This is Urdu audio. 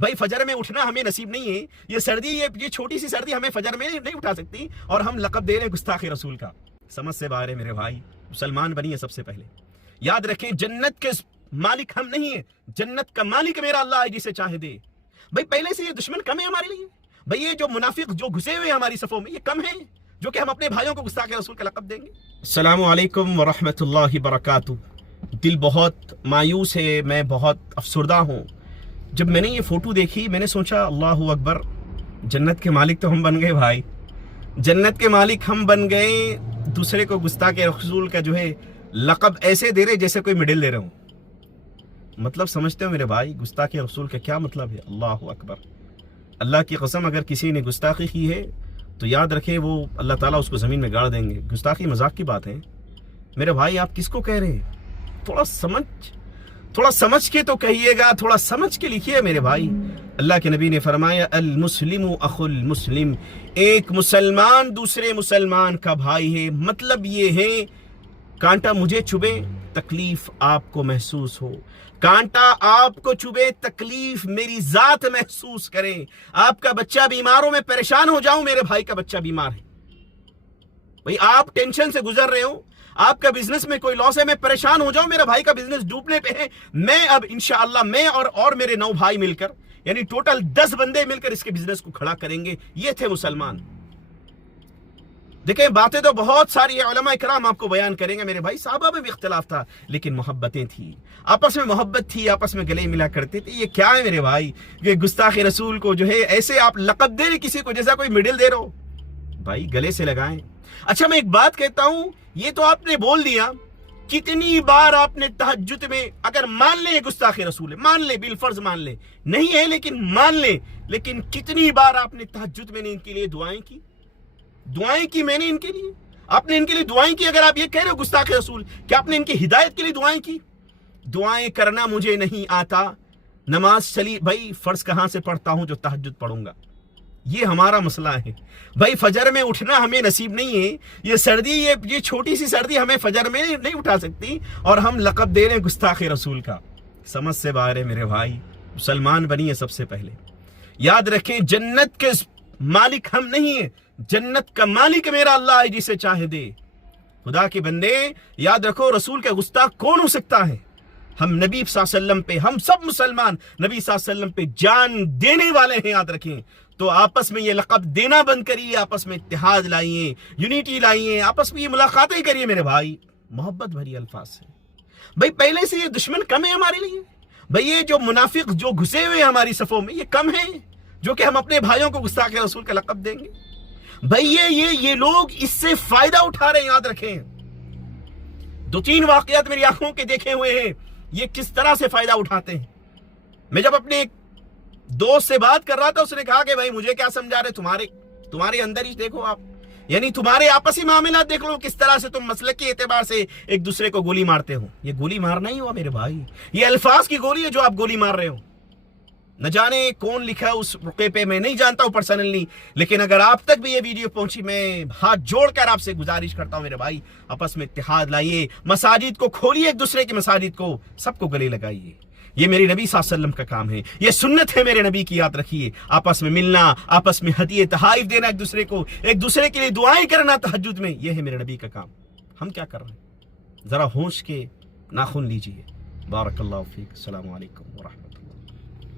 بھائی فجر میں اٹھنا ہمیں نصیب نہیں ہے، یہ سردی، یہ چھوٹی سی سردی ہمیں فجر میں نہیں اٹھا سکتی، اور ہم لقب دے رہے ہیں گستاخ رسول کا۔ سمجھ سے باہر ہے میرے بھائی، مسلمان بنیے سب سے پہلے۔ یاد رکھیں جنت کے مالک ہم نہیں ہیں، جنت کا مالک میرا اللہ ہے جسے چاہے دے۔ بھائی پہلے سے یہ دشمن کم ہے ہمارے لیے، بھئی یہ جو منافق جو گھسے ہوئے ہیں ہماری صفوں میں، یہ کم ہیں جو کہ ہم اپنے بھائیوں کو گستاخ رسول کا لقب دیں گے۔ السلام علیکم ورحمۃ اللہ وبرکاتہ۔ دل بہت مایوس ہے، میں بہت افسردہ ہوں۔ جب میں نے یہ فوٹو دیکھی میں نے سوچا اللہ اکبر، جنت کے مالک تو ہم بن گئے بھائی، جنت کے مالک ہم بن گئے، دوسرے کو گستاخ رسول کا جو ہے لقب ایسے دے رہے جیسے کوئی میڈل دے رہے ہوں۔ مطلب سمجھتے ہو میرے بھائی گستاخ رسول کا کیا مطلب ہے؟ اللہ اکبر، اللہ کی قسم اگر کسی نے گستاخی کی ہے تو یاد رکھے وہ اللہ تعالیٰ اس کو زمین میں گاڑ دیں گے۔ گستاخی مذاق کی بات ہے میرے بھائی، آپ کس کو کہہ رہے ہیں؟ تھوڑا سمجھ کے تو کہیے گا، تھوڑا سمجھ کے لکھیے میرے بھائی۔ اللہ کے نبی نے فرمایا المسلم اخو المسلم، ایک مسلمان دوسرے مسلمان کا بھائی ہے۔ مطلب یہ ہے کانٹا مجھے چبھے تکلیف آپ کو محسوس ہو، کانٹا آپ کو چبھے تکلیف میری ذات محسوس کریں۔ آپ کا بچہ بیمار ہو میں پریشان ہو جاؤں، میرے بھائی کا بچہ بیمار ہے، بھئی آپ ٹینشن سے گزر رہے ہو، آپ کا بزنس میں کوئی لاس ہے میں پریشان ہو جاؤں، میرا بھائی کا بزنس ڈوبنے پہ ہے، میں اب انشاءاللہ میں اور میرے 9 بھائی مل کر، یعنی ٹوٹل 10 بندے مل کر اس کے بزنس کو کھڑا کریں گے۔ یہ تھے مسلمان۔ دیکھیں باتیں تو بہت ساری علماء کرام آپ کو بیان کریں گے میرے بھائی، صحابہ میں بھی اختلاف تھا لیکن محبتیں تھی، آپس میں محبت تھی، آپس میں گلے ملا کرتے تھے۔ یہ کیا ہے میرے بھائی کہ گستاخ رسول کو جو ہے ایسے آپ لقب دے رہے کسی کو جیسا کوئی میڈل دے رہے ہو؟ بھائی گلے سے لگائیں۔ اچھا میں ایک بات کہتا ہوں، یہ تو آپ نے بول دیا، کتنی بار آپ نے تہجد میں، اگر مان لیں یہ گستاخ رسول ہے، مان لیں بالفرض مان لیں، نہیں ہے لیکن مان لیں، لیکن کتنی بار آپ نے تہجد میں نے ان کے لیے دعائیں کی؟ دعائیں کی میں نے ان کے لیے، آپ نے ان کے لیے دعائیں کی؟ اگر آپ یہ کہہ رہے ہو گستاخ رسول، کہ آپ نے ان کی ہدایت کے لیے دعائیں کی؟ دعائیں کرنا مجھے نہیں آتا، نماز چلی بھائی فرض کہاں سے پڑھتا ہوں جو تہجد پڑھوں گا؟ یہ ہمارا مسئلہ ہے بھائی، فجر میں اٹھنا ہمیں نصیب نہیں ہے، یہ سردی، یہ چھوٹی سی سردی ہمیں فجر میں نہیں اٹھا سکتی، اور ہم لقب دے رہے ہیں گستاخ رسول کا۔ سمجھ سے باہر ہے میرے بھائی، مسلمان بنیے سب سے پہلے۔ یاد رکھیں جنت کے مالک ہم نہیں ہیں، جنت کا مالک میرا اللہ ہے جسے چاہے دے۔ خدا کے بندے یاد رکھو رسول کا گستاخ کون ہو سکتا ہے؟ ہم نبی صلی اللہ علیہ وسلم پہ، ہم سب مسلمان نبی صلی اللہ علیہ وسلم پہ جان دینے والے ہیں، یاد رکھیں۔ تو آپس میں یہ لقب دینا بند کریے، آپس میں اتحاد لائیے، یونیٹی لائیے، آپس میں یہ ملاقاتیں کریے میرے بھائی، محبت بھری الفاظ سے۔ بھئی پہلے سے یہ دشمن کم ہے ہمارے لیے، بھئی یہ جو منافق جو گھسے ہوئے ہیں ہماری صفوں میں، یہ کم ہیں جو کہ ہم اپنے بھائیوں کو گستاخ رسول کا لقب دیں گے؟ بھئی یہ لوگ اس سے فائدہ اٹھا رہے ہیں، یاد رکھیں۔ 2-3 واقعات میری آنکھوں کے دیکھے ہوئے ہیں، یہ کس طرح سے فائدہ اٹھاتے ہیں۔ میں جب اپنے دوست سے بات کر رہا تھا، اس نے کہا کہ بھائی مجھے کیا سمجھا رہے، تمہارے اندر ہی دیکھو آپ، یعنی تمہارے آپسی معاملات دیکھ لو کس طرح سے تم مسلکی اعتبار سے ایک دوسرے کو گولی مارتے ہو۔ یہ گولی مارنا ہی ہوا میرے بھائی، یہ الفاظ کی گولی ہے جو آپ گولی مار رہے ہو۔ نہ جانے کون لکھا ہے اس رقعے پہ، میں نہیں جانتا ہوں پرسنلی، لیکن اگر آپ تک بھی یہ ویڈیو پہنچی، میں ہاتھ جوڑ کر آپ سے گزارش کرتا ہوں میرے بھائی، آپس میں اتحاد لائیے، مساجد کو کھولیے، ایک دوسرے کی مساجد کو، سب کو گلے لگائیے۔ یہ میری نبی صلی اللہ علیہ وسلم کا کام ہے، یہ سنت ہے میرے نبی کی، یاد رکھیے۔ آپس میں ملنا، آپس میں ہدیے تحائف دینا ایک دوسرے کے لیے دعائیں کرنا تہجد میں، یہ ہے میرے نبی کا کام۔ ہم کیا کر رہے ہیں؟ ذرا ہوش کے ناخن لیجئے۔ بارک اللہ فیک۔ السلام علیکم ورحمۃ اللہ۔